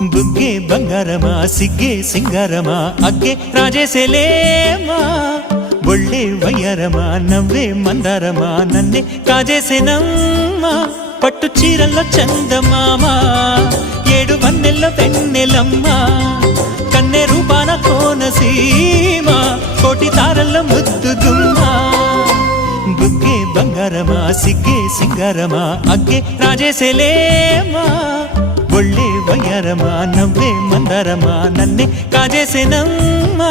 బుగ్గే బంగారమా సిగ్గే సింగారమా అగ్గే రాజేసేలేమా ఒళ్ళే వయ్యారమా నవ్వే మందారమా నన్నే కాజేసేనమ్మా పట్టు చీరల్లో చందమామా ఏడు వన్నెల్లో వెన్నెలమ్మా కన్నె రూపాన కోనసీమా కోటి తారల్లో ముద్దుగుమ్మా బుగ్గే బంగారమా సిగ్గే సింగారమా అగ్గే రాజేసేలేమా ఒళ్ళే వయ్యారమా నవ్వే మందారమా నన్నే కాజేసేనమ్మా